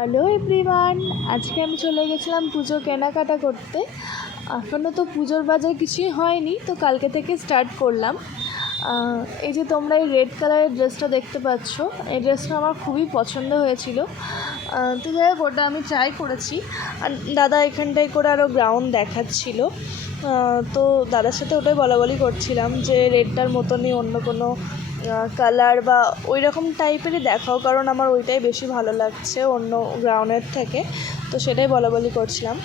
Hello everyone আজকে আমি চলে গেছিলাম পুজো কেনাকাটা করতে। এখনও তো পুজোর বাজার কিছুই হয়নি, তো কালকে থেকে স্টার্ট করলাম। এই যে তোমরা এই রেড কালারের ড্রেসটা দেখতে পাচ্ছ, এই ড্রেসটা আমার খুবই পছন্দ হয়েছিল। তো যাই হোক, ওটা আমি ট্রাই করেছি। আর দাদা এখানটায় করে আরও গ্রাউন্ড দেখাচ্ছিল। তো দাদার সাথে ওটাই বলা বলি করছিলাম যে রেডটার মতনই অন্য কোনো কালার বা ওই রকম টাইপেরই দেখাও, কারণ আমার ওইটাই বেশি ভালো লাগছে অন্য গ্রাউন্ডের থেকে। তো সেটাই বলা বলি করছিলাম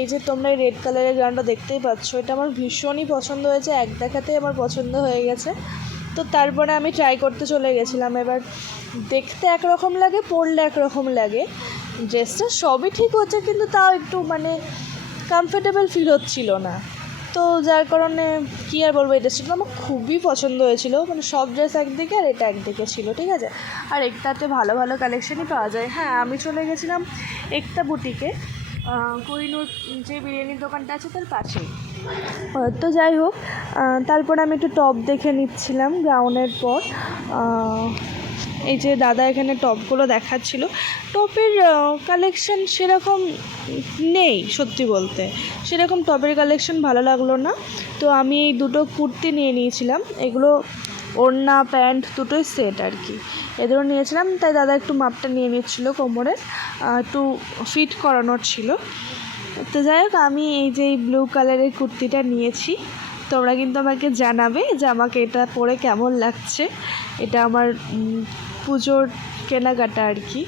এই যে তোমরা এই রেড কালারের গ্রাউন্ডটা দেখতেই পাচ্ছ, এটা আমার ভীষণই পছন্দ হয়েছে, এক দেখাতেই আমার পছন্দ হয়ে গেছে। তো তারপরে আমি ট্রাই করতে চলে গেছিলাম। এবার দেখতে একরকম লাগে পরলে একরকম লাগে। ড্রেসটা সবই ঠিক হচ্ছে, কিন্তু তাও একটু মানে কমফোর্টেবল ফিল হচ্ছিল না। তো যার কারণে কী আর বলব, এই ড্রেসটা আমার খুবই পছন্দ হয়েছিল। মানে সব ড্রেস একদিকে আর এটা একদিকে ছিল, ঠিক আছে? আর একটাতে ভালো ভালো কালেকশনই পাওয়া যায়। হ্যাঁ আমি চলে গেছিলাম একটা বুটিকে কোহিনুর যে বিরিয়ানির দোকানটা আছে তার পাশেই। তো যাই হোক তারপর আমি একটু টপ দেখে নিচ্ছিলাম গাউনের পর। এই যে দাদা এখানে টপগুলো দেখাচ্ছিল, টপের কালেকশন সেরকম নেই সত্যি বলতে। সেরকম টপের কালেকশন ভালো লাগল না। তো আমি এই দুটো কুর্তি নিয়ে নিয়েছিলাম, এগুলো ওড়না, প্যান্ট দুটোই সেট আর কি। এদেরও নিয়েছিলাম, তাই দাদা একটু মাপটা নিয়ে নিচ্ছিল কোমরের একটু ফিট করানোর ছিল। তো যাই হোক, আমি এই যে এই ব্লু কালারের কুর্তিটা নিয়েছি। তোমরা কিন্তু আমাকে জানাবে যে আমাকে এটা পরে কেমন লাগছে। এটা আমার পুজোর কেনাকাটা আর কি।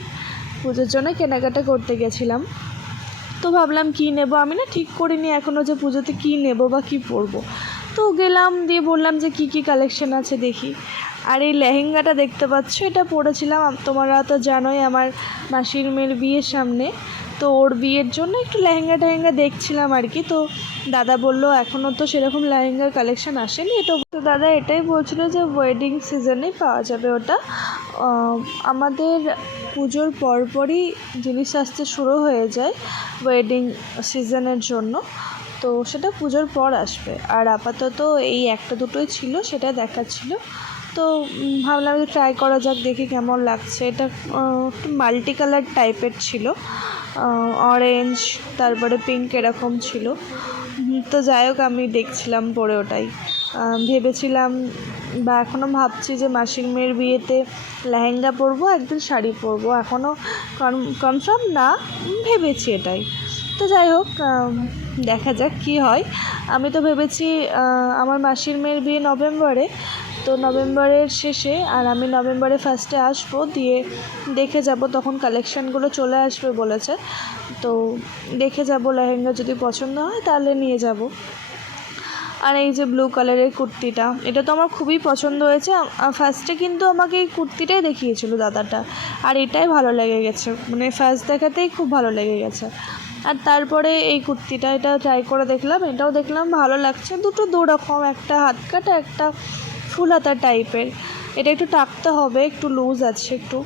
পুজোর জন্য কেনাকাটা করতে গেছিলাম। তো ভাবলাম কী নেব? আমি না ঠিক করিনি এখনও যে পুজোতে কী নেব বা কী পরবো। তো গেলাম, দিয়ে বললাম যে কী কী কালেকশন আছে দেখি। আর এই লেহেঙ্গাটা দেখতে পাচ্ছ, এটা পরেছিলাম তোমরা তো জানোই আমার মাসির মেয়ের বিয়ের সামনে। তো ওর বিয়ের জন্য একটু লেহেঙ্গা টেহেঙ্গা দেখছিলাম আর কি। তো দাদা বলল এখনও তো সেরকম লেহেঙ্গার কালেকশন আসেনি। এটা তো দাদা এটাই বলছিল যে ওয়েডিং সিজনেই পাওয়া যাবে ওটা। আমাদের পুজোর পরপরই জিনিস আসতে শুরু হয়ে যায় ওয়েডিং সিজনের জন্য। তো সেটা পুজোর পর আসবে। আর আপাতত এই একটা দুটোই ছিল, সেটা দেখাচ্ছিল। তো ভাবলাম যে ট্রাই করা যাক, দেখি কেমন লাগছে। এটা একটু মাল্টি কালার টাইপের ছিল। অরেঞ্জ তারপরে পিঙ্ক এরকম ছিল। তো যাই হোক, আমি দেখছিলাম পরে ওটাই। ভেবেছিলাম বা এখনও ভাবছি যে মাসির মেয়ের বিয়েতে লেহেঙ্গা পরবো, একদিন শাড়ি পরবো। এখনও কনফার্ম না, ভেবেছি এটাই। তো যাই হোক দেখা যাক কী হয়। আমি তো ভেবেছি আমার মাসির মেয়ের বিয়ে নভেম্বরে। তো নভেম্বরের শেষে, আর আমি নভেম্বরে ফার্স্টে আসব, দিয়ে দেখে যাব তখন কালেকশানগুলো চলে আসবে বলেছে। তো দেখে যাব লেহেঙ্গা যদি পছন্দ হয়, তাহলে নিয়ে যাব। আর এই যে ব্লু কালারের কুর্তিটা, এটা তো আমার খুবই পছন্দ হয়েছে। ফার্স্টে কিন্তু আমাকে এই কুর্তিটাই দেখিয়েছিল দাদাটা। আর এটাই ভালো লেগে গেছে মানে ফার্স্ট দেখাতেই খুব ভালো লেগে গেছে। আর তারপরে এই কুর্তিটা, এটা ট্রাই করে দেখলাম, এটাও দেখলাম ভালো লাগছে। দুটো দু রকম, একটা হাত কাটা একটা ফুল হাতা টাইপের। এটা একটু টাকতে হবে, একটু লুজ আছে একটু।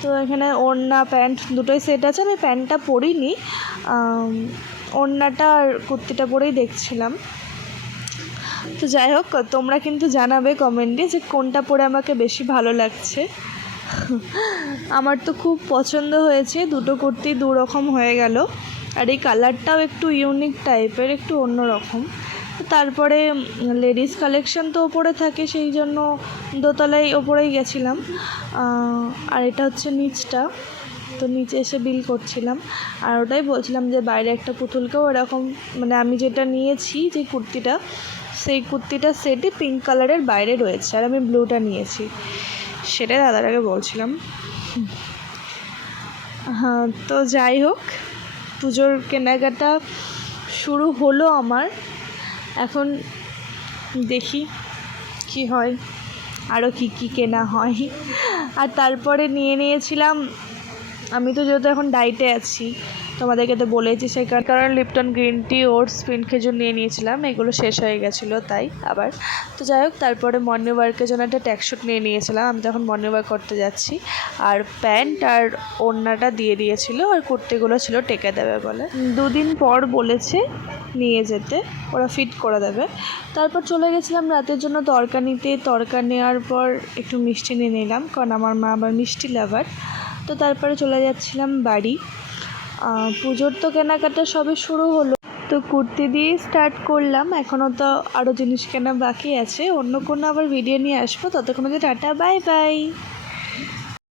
তো এখানে ওড়না, প্যান্ট দুটোই সেট আছে। আমি প্যান্টটা পরিনি ওড়নাটা আর কুর্তিটা পরেই দেখছিলাম। তো যাই হোক, তোমরা কিন্তু জানাবে কমেন্টে যে কোনটা পরে আমাকে বেশি ভালো লাগছে। আমার তো খুব পছন্দ হয়েছে, দুটো কুর্তি দু রকম হয়ে গেল। আর এই কালারটাও একটু ইউনিক টাইপের একটু অন্য রকম তারপরে লেডিস কালেকশন তো ওপরে থাকে, সেই জন্য দোতলায় ওপরেই গেছিলাম। আর এটা হচ্ছে নিচটা, তো নিচে এসে বিল করছিলাম। আর ওটাই বলছিলাম যে বাইরে একটা পুতুলকেও এরকম মানে আমি যেটা নিয়েছি যে কুর্তিটা, সেই কুর্তিটা সেটই পিঙ্ক কালারের বাইরে রয়েছে, আর আমি ব্লুটা নিয়েছি। সেটাই দাদাটাকে বলছিলাম। হ্যাঁ তো যাই হোক, পুজোর কেনাকাটা শুরু হলো আমার। এখন দেখি কি হয় আরও কি কি কেনা হয়। আর তারপরে নিয়ে নিয়েছিলাম, আমি তো যেহেতু এখন ডায়েটে আছি তোমাদেরকে তো বলেছি সেই কার- কারণে লিপটন গ্রিন টি ওটস পিন খেজুর নিয়ে নিয়েছিলাম, এগুলো শেষ হয়ে গেছিল তাই আবার। তো যাই হোক, তারপরে মর্নিং ওয়ার্কের জন্য একটা ট্যাক্সুট নিয়ে নিয়েছিলাম, আমি তখন মর্নিং ওয়ার্ক করতে যাচ্ছি। আর প্যান্ট আর ওড়নাটা দিয়ে দিয়েছিল, আর কুর্তিগুলো ছিল টেকে দেবে বলে। দুদিন পর বলেছে নিয়ে যেতে, ওরা ফিট করে দেবে। তারপর চলে গেছিলাম রাতের জন্য তরকা নিতে, তরকা নেওয়ার পর একটু মিষ্টি নিয়ে নিলাম, কারণ আমার মা আবার মিষ্টি লাভার তো তারপরে চলে যাচ্ছিলাম বাড়ি। পুজোর তো কেনাকাটা সবে শুরু হলো। তো কুর্তি দিয়ে স্টার্ট করলাম। এখনও তো আরও জিনিস কেনা বাকি আছে। অন্য কোনো আবার ভিডিও নিয়ে আসব। ততক্ষণ টাটা বাই বাই